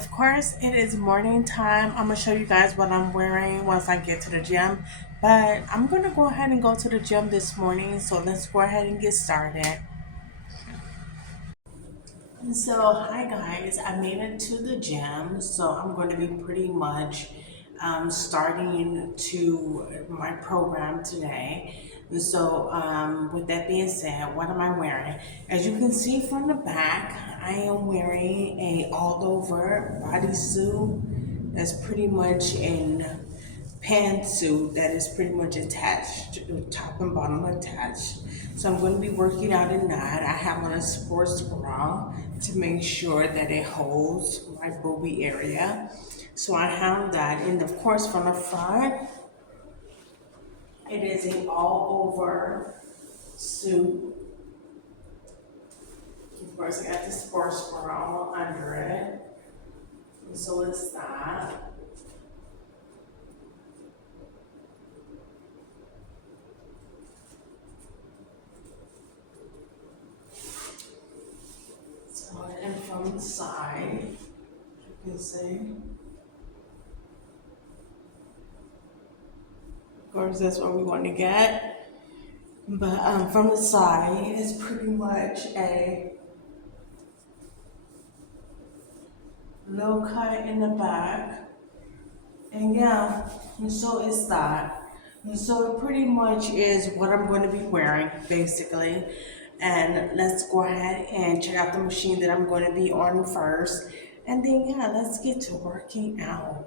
Of course, it is morning time. I'm gonna show you guys what I'm wearing once I get to the gym. But I'm gonna go ahead and go to the gym this morning. So let's go ahead and get started. So, hi guys, I made it to the gym. So, I'm going to be pretty much starting to my program today. And so, with that being said, what am I wearing? As you can see from the back, I am wearing a all over bodysuit that's pretty much in pantsuit that is pretty much attached, top and bottom attached. So I'm going to be working out in that. I have on a sports bra to make sure that it holds my booby area. So I have that, and of course from the front, it is a all over suit. Of course, I got the sports bra under it, and so it's that. So, and from the side, you can see. Of course, that's what we want to get. But from the side, it's pretty much a low cut in the back. And yeah, and so it's that. And so it pretty much is what I'm going to be wearing, basically. And let's go ahead and check out the machine that I'm going to be on first. And then, yeah, let's get to working out.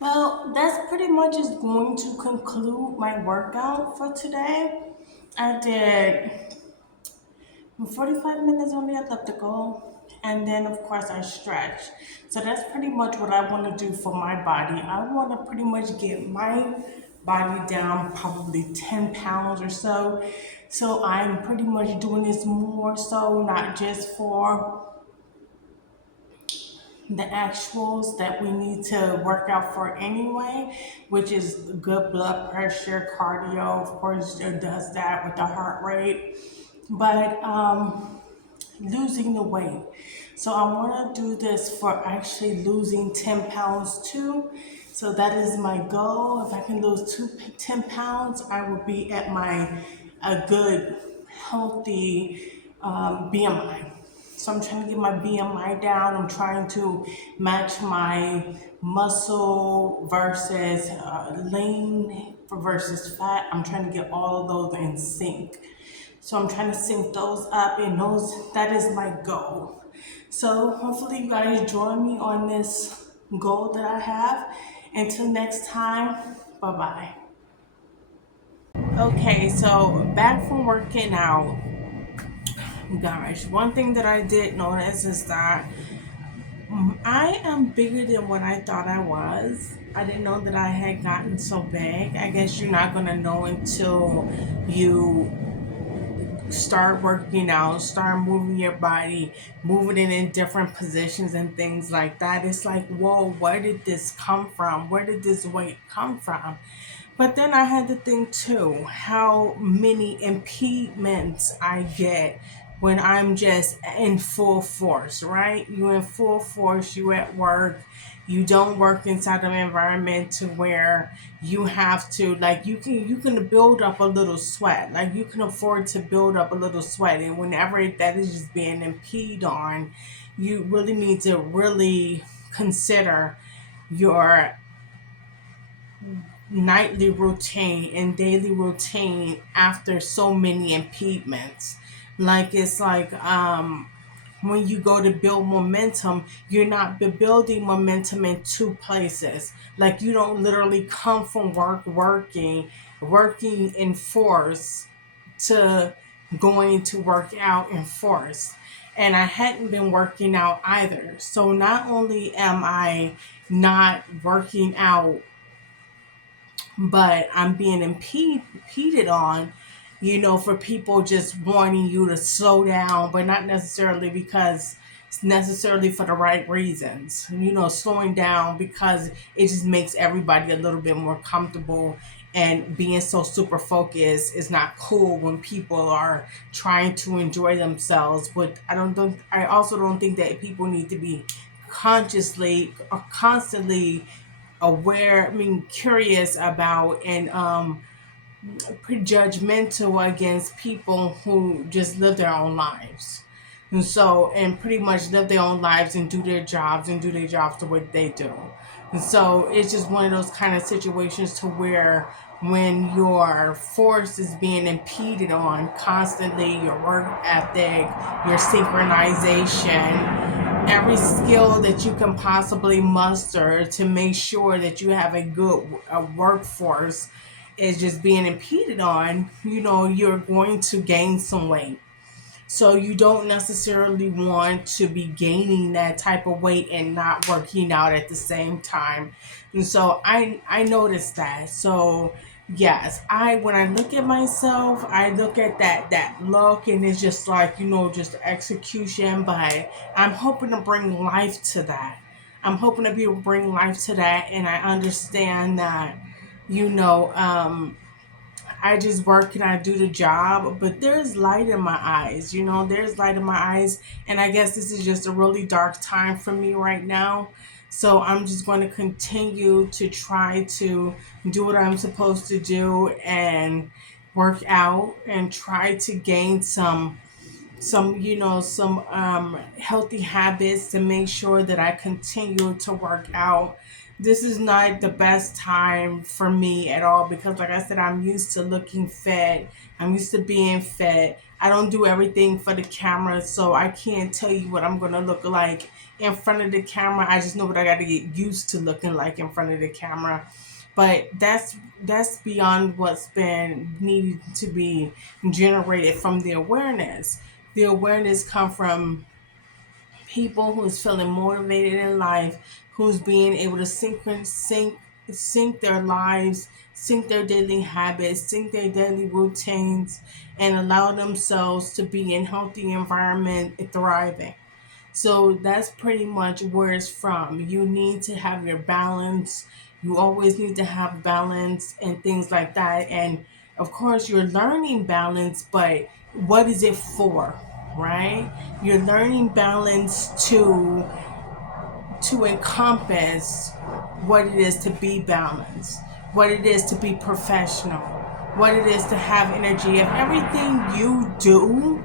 Well, that's pretty much is going to conclude my workout for today. I did 45 minutes on the elliptical, and then of course I stretch. So that's pretty much what I want to do for my body. I want to pretty much get my body down probably 10 pounds or so. So I'm pretty much doing this more so not just for the actuals that we need to work out for anyway, which is good blood pressure, cardio, of course, it does that with the heart rate. But losing the weight. So I want to do this for actually losing 10 pounds too. So that is my goal. If I can lose 10 pounds, I will be at my a good, healthy BMI. So I'm trying to get my BMI down. I'm trying to match my muscle versus lean versus fat. I'm trying to get all of those in sync. So I'm trying to sync those up, and those that is my goal. So hopefully you guys join me on this goal that I have. Until next time, bye bye. Okay, so back from working out, guys. One thing that I did notice is that I am bigger than what I thought I was. I didn't know that I had gotten so big. I guess you're not gonna know until you start working out, start moving your body, moving it in different positions and things like that. It's like, whoa, where did this come from? Where did this weight come from? But then I had to think too, how many impediments I get when I'm just in full force, right? You in full force, you at work, you don't work inside an environment to where you have to like you can build up a little sweat. Like you can afford to build up a little sweat. And whenever that is just being impeded on, you really need to really consider your nightly routine and daily routine after so many impediments. Like it's like when you go to build momentum, you're not building momentum in two places. Like you don't literally come from working in force to going to work out in force. And I hadn't been working out either. So not only am I not working out, but I'm being impeded on, for people just wanting you to slow down, but not necessarily because it's necessarily for the right reasons. Slowing down because it just makes everybody a little bit more comfortable. And being so super focused is not cool when people are trying to enjoy themselves. But I also don't think that people need to be consciously or constantly aware, curious about, and prejudgmental against people who just live their own lives. And pretty much live their own lives and do their jobs the way they do. And so it's just one of those kind of situations to where when your force is being impeded on constantly, your work ethic, your synchronization, every skill that you can possibly muster to make sure that you have a good workforce is just being impeded on, you're going to gain some weight. So you don't necessarily want to be gaining that type of weight and not working out at the same time. And so I noticed that. So yes, I when I look at myself, I look at that look, and it's just like, just execution, but I'm hoping to bring life to that. I'm hoping to be able to bring life to that, and I understand that, you know, um I just work and I do the job, but there's light in my eyes, there's light in my eyes. And I guess this is just a really dark time for me right now. So I'm just going to continue to try to do what I'm supposed to do and work out and try to gain some healthy habits to make sure that I continue to work out. This is not the best time for me at all because, like I said, I'm used to looking fit. I'm used to being fit. I don't do everything for the camera, so I can't tell you what I'm gonna look like in front of the camera. I just know what I got to get used to looking like in front of the camera. But that's beyond what's been needed to be generated from the awareness. The awareness come from people who's feeling motivated in life, who's being able to sync their lives, sync their daily habits, sync their daily routines, and allow themselves to be in healthy environment and thriving. So that's pretty much where it's from. You need to have your balance. You always need to have balance and things like that. And of course, you're learning balance, but what is it for? Right? You're learning balance to encompass what it is to be balanced, what it is to be professional, what it is to have energy. If everything you do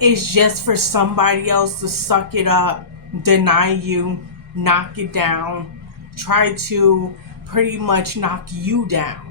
is just for somebody else to suck it up, deny you, knock it down, try to pretty much knock you down,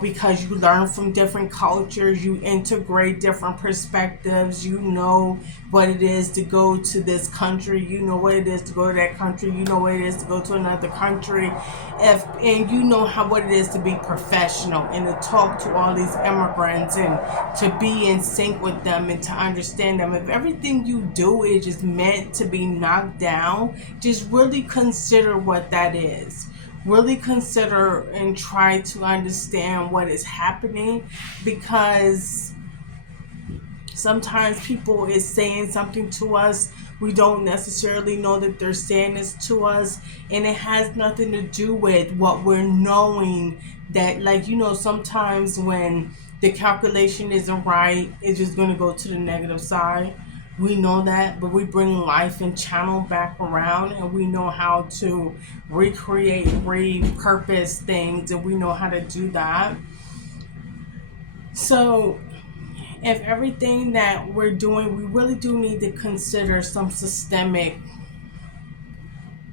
because you learn from different cultures, you integrate different perspectives, you know what it is to go to this country, you know what it is to go to that country, you know what it is to go to another country, and you know what it is to be professional and to talk to all these immigrants and to be in sync with them and to understand them. If everything you do is just meant to be knocked down, just really consider what that is. Really consider and try to understand what is happening, because sometimes people is saying something to us, we don't necessarily know that they're saying this to us, and it has nothing to do with what we're knowing. That, like, sometimes when the calculation isn't right, it's just going to go to the negative side. We know that, but we bring life and channel back around, and we know how to recreate, repurpose things, and we know how to do that. So if everything that we're doing, we really do need to consider some systemic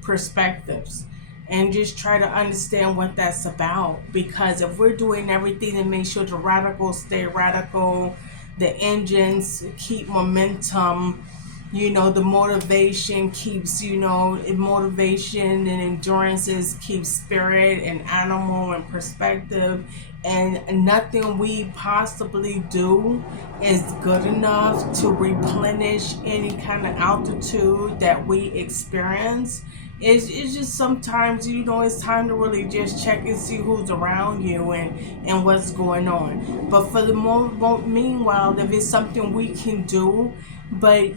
perspectives and just try to understand what that's about. Because if we're doing everything to make sure the radicals stay radical, the engines keep momentum, the motivation keeps, motivation and endurances keep spirit and animal and perspective, and nothing we possibly do is good enough to replenish any kind of altitude that we experience. It's just sometimes, it's time to really just check and see who's around you and what's going on. But for the meanwhile, if it's something we can do, but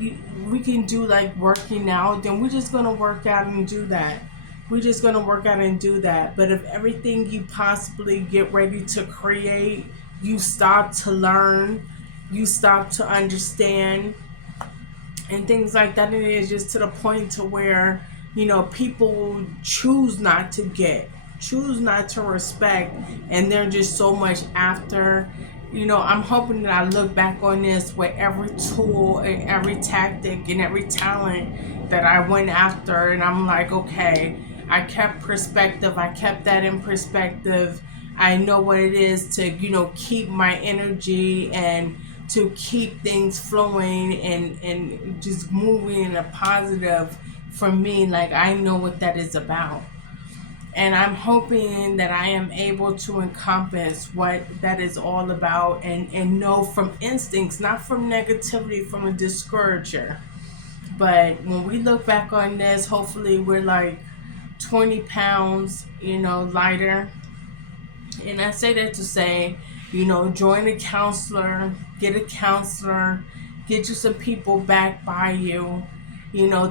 we can do like working out, then we're just going to work out and do that. We're just going to work out and do that. But if everything you possibly get ready to create, you stop to learn, you stop to understand, and things like that, and it is just to the point to where, people choose not to respect, and they're just so much after. I'm hoping that I look back on this with every tool and every tactic and every talent that I went after, and I'm like, okay, I kept perspective, I kept that in perspective. I know what it is to, keep my energy and to keep things flowing and just moving in a positive. For me, like, I know what that is about. And I'm hoping that I am able to encompass what that is all about, and know from instincts, not from negativity, from a discourager. But when we look back on this, hopefully we're like 20 pounds, lighter. And I say that to say, join a counselor, get a counselor, get you some people back by you,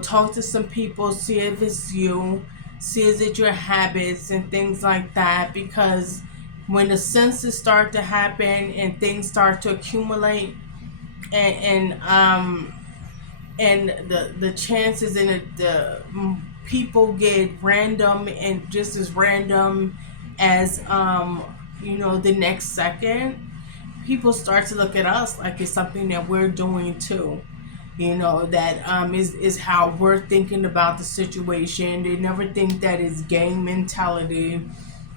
talk to some people, see if it's you, see if it's your habits and things like that. Because when the senses start to happen and things start to accumulate, and the chances and the people get random and just as random as the next second, people start to look at us like it's something that we're doing too. That is how we're thinking about the situation. They never think that it's gang mentality,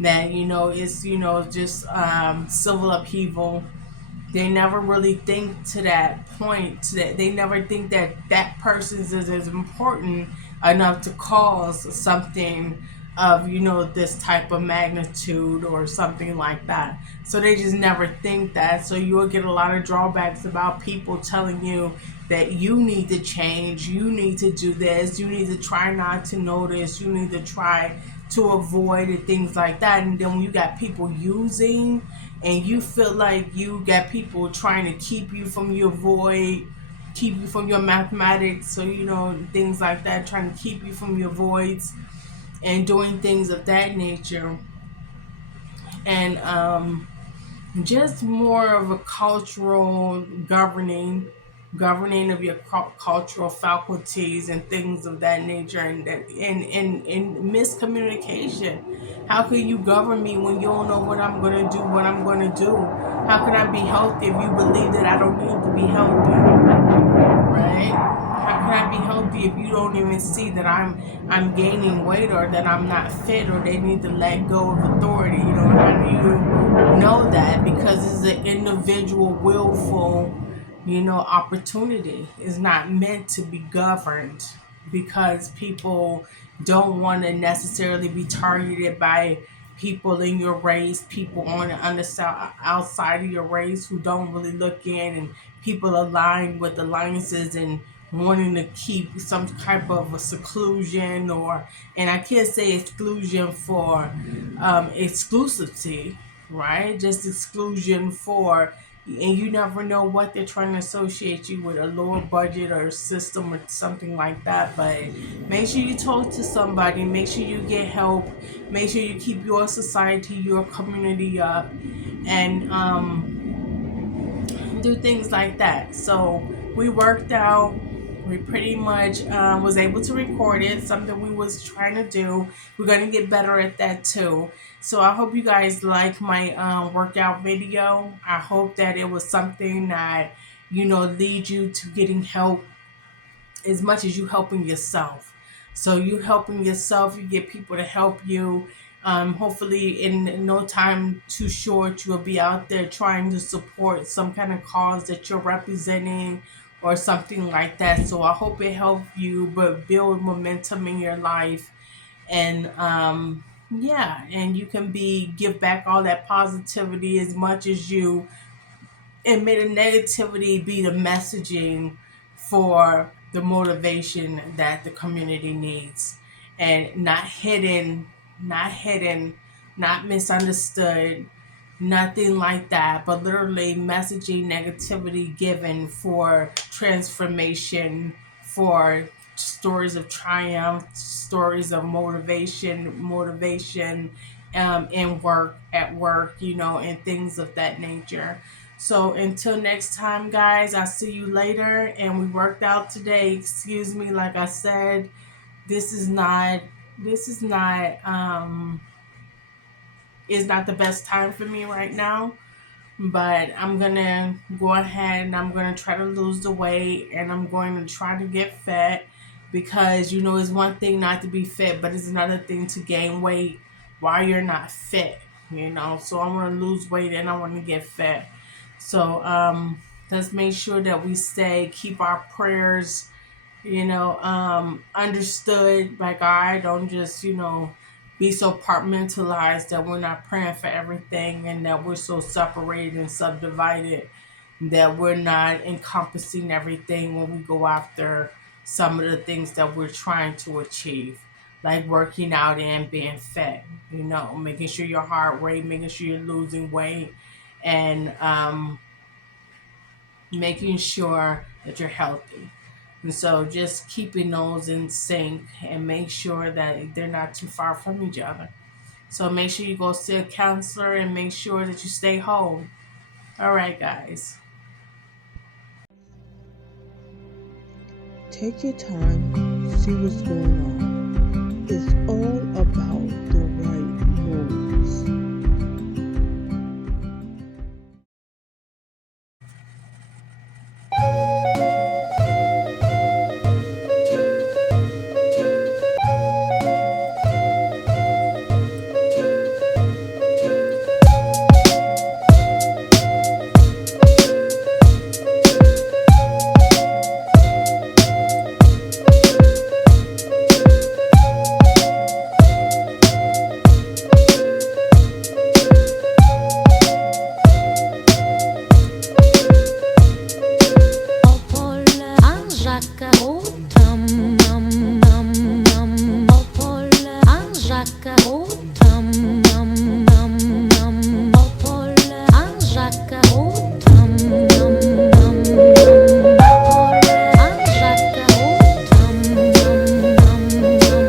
that it's just civil upheaval, They never really think to that point, that they never think that that person is as important enough to cause something of, this type of magnitude or something like that. So they just never think that. So you will get a lot of drawbacks about people telling you that you need to change, you need to do this, you need to try not to notice, you need to try to avoid and things like that. And then when you got people using, and you feel like you got people trying to keep you from your void, keep you from your mathematics, so things like that, trying to keep you from your voids and doing things of that nature. And just more of a cultural governing of your cultural faculties and things of that nature, and and miscommunication. How can you govern me when you don't know what I'm going to do, what I'm going to do? How can I be healthy if you believe that I don't need to be healthy? Right? How can I be healthy if you don't even see that I'm gaining weight, or that I'm not fit, or they need to let go of authority? How do you know that? Because it's an individual willful, opportunity. It's not meant to be governed, because people don't want to necessarily be targeted by people in your race, people on the underside, outside of your race, who don't really look in, and people aligned with alliances and wanting to keep some type of a seclusion, or, and I can't say exclusion for exclusivity, right? Just exclusion for, and you never know what they're trying to associate you with, a lower budget or system or something like that. But make sure you talk to somebody, make sure you get help, make sure you keep your society, your community up, and do things like that. So we worked out. We pretty much was able to record it, something we was trying to do. We're going to get better at that too. So I hope you guys like my workout video. I hope that it was something that, lead you to getting help as much as you helping yourself. So you helping yourself, you get people to help you. Hopefully in no time too short, you'll be out there trying to support some kind of cause that you're representing or something like that. So I hope it helped you, but build momentum in your life. And yeah, and you can give back all that positivity as much as you, and may the negativity be the messaging for the motivation that the community needs, and not hidden, not misunderstood, nothing like that, but literally messaging negativity given for transformation, for stories of triumph, stories of motivation in work, at work, and things of that nature. So until next time, guys, I'll see you later. And we worked out today. Excuse me, like I said, this is not this is not the best time for me right now, but I'm gonna go ahead and I'm gonna try to lose the weight, and I'm going to try to get fit, because it's one thing not to be fit, but it's another thing to gain weight while you're not fit. So I want to lose weight and I want to get fit. So let's make sure that we keep our prayers, understood by God. Don't just, be so compartmentalized that we're not praying for everything, and that we're so separated and subdivided that we're not encompassing everything when we go after some of the things that we're trying to achieve, like working out and being fit, making sure your heart rate, making sure you're losing weight, and making sure that you're healthy. And so just keeping those in sync, and make sure that they're not too far from each other. So make sure you go see a counselor, and make sure that you stay whole. All right, guys. Take your time, see what's going on. It's all about the right moves. tam nam nam nam popol anjaka o tam nam nam nam popol anjaka o tam nam nam nam.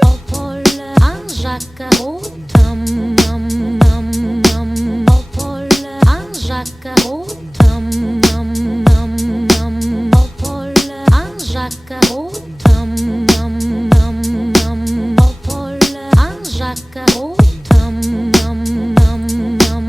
Popol anjaka o tam nam nam nam popol anjaka o tam nam nam nam popol anjaka o tam nam nam nam popol anjaka o tam nam nam nam.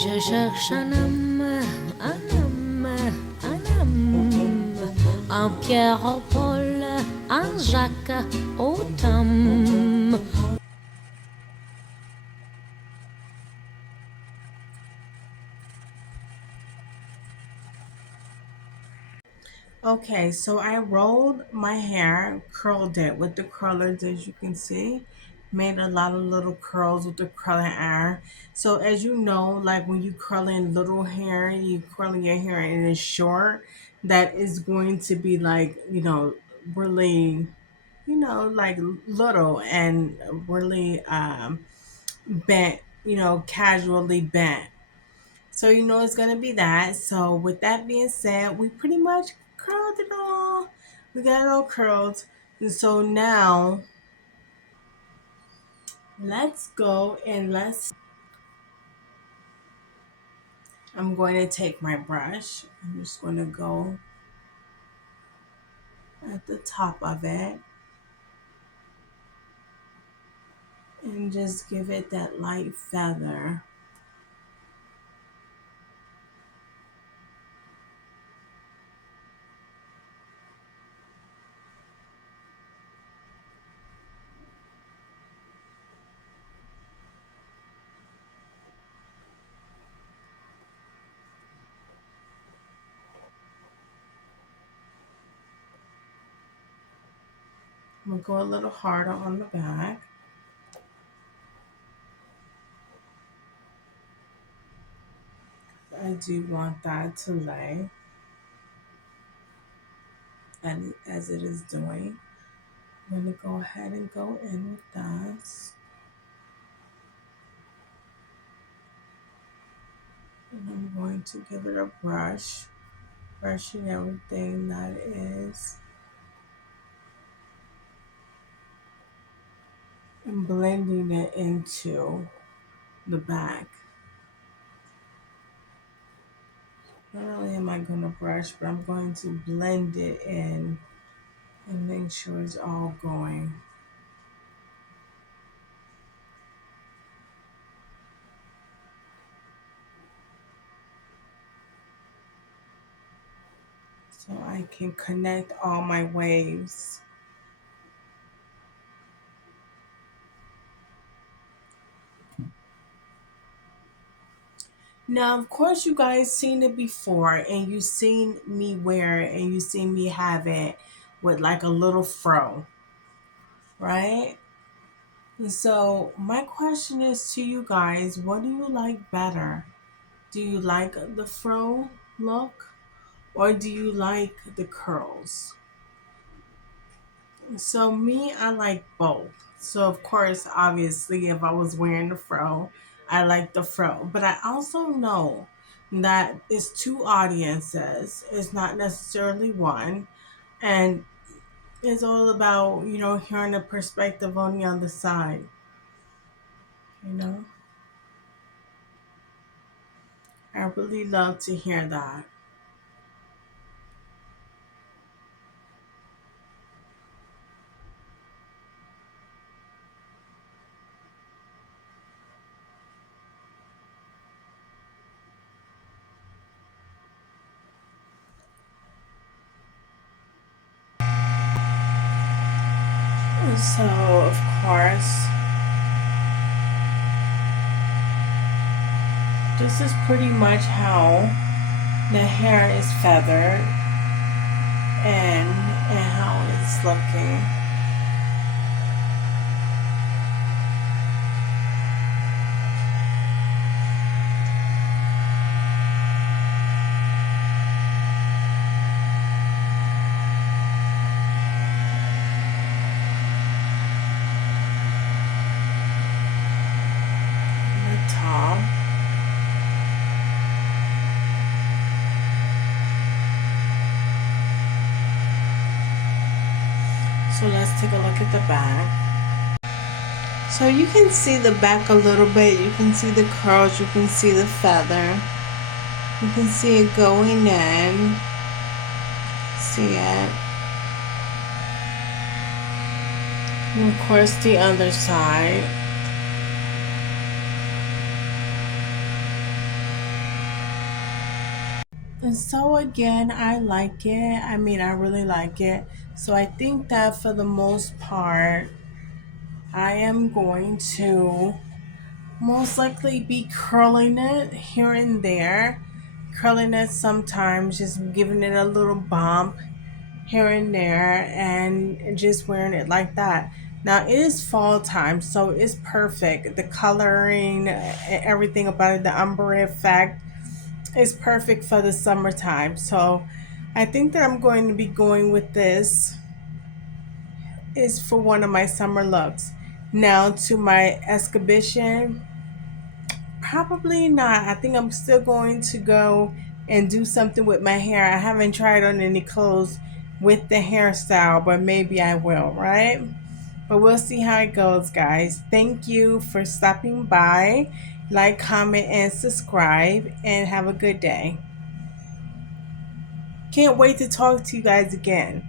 Je cherche un âme, un Pierre, un Paul, un Jacques, autant. Okay, so I rolled my hair, curled it with the curlers, as you can see. Made a lot of little curls with the curling iron. So as you know, like when you curl in little hair, you curling your hair and it's short, that is going to be like, really, like little and really bent, casually bent. So you know it's gonna be that. So with that being said, we pretty much curled it all. We got it all curled. And so now let's go and I'm going to take my brush. I'm just going to go at the top of it and just give it that light feather. I'm gonna go a little harder on the back. I do want that to lay and as it is doing. I'm gonna go ahead and go in with that. And I'm going to give it a brush, brushing everything that is and blending it into the back. Not only am I going to brush, but I'm going to blend it in and make sure it's all going. so I can connect all my waves. Now, of course, you guys seen it before, and you seen me wear it, and you seen me have it with like a little fro, right? And so, my question is to you guys, what do you like better? Do you like the fro look, or do you like the curls? So me, I like both. So of course, obviously, if I was wearing the fro, I like the fro. But I also know that it's two audiences. It's not necessarily one, and it's all about hearing a perspective on the other side. You know, I really love to hear that. So of course, this is pretty much how the hair is feathered and how it's looking. The top. So let's take a look at the back. So you can see the back a little bit. You can see the curls. You can see the feather. You can see it going in. See it. And of course the other side. And so again, I like it. I mean, I really like it. So I think that for the most part, I am going to most likely be curling it here and there. Curling it sometimes, just giving it a little bump here and there, and just wearing it like that. Now it is fall time, so it's perfect. The coloring, everything about it, the ombre effect is perfect for the summertime. So I think that I'm going to be going with this is for one of my summer looks. Now to my exhibition, probably not. I think I'm still going to go and do something with my hair. I haven't tried on any clothes with the hairstyle, but maybe I will, right? But we'll see how it goes, guys. Thank you for stopping by. Like, comment, and subscribe, and have a good day. Can't wait to talk to you guys again.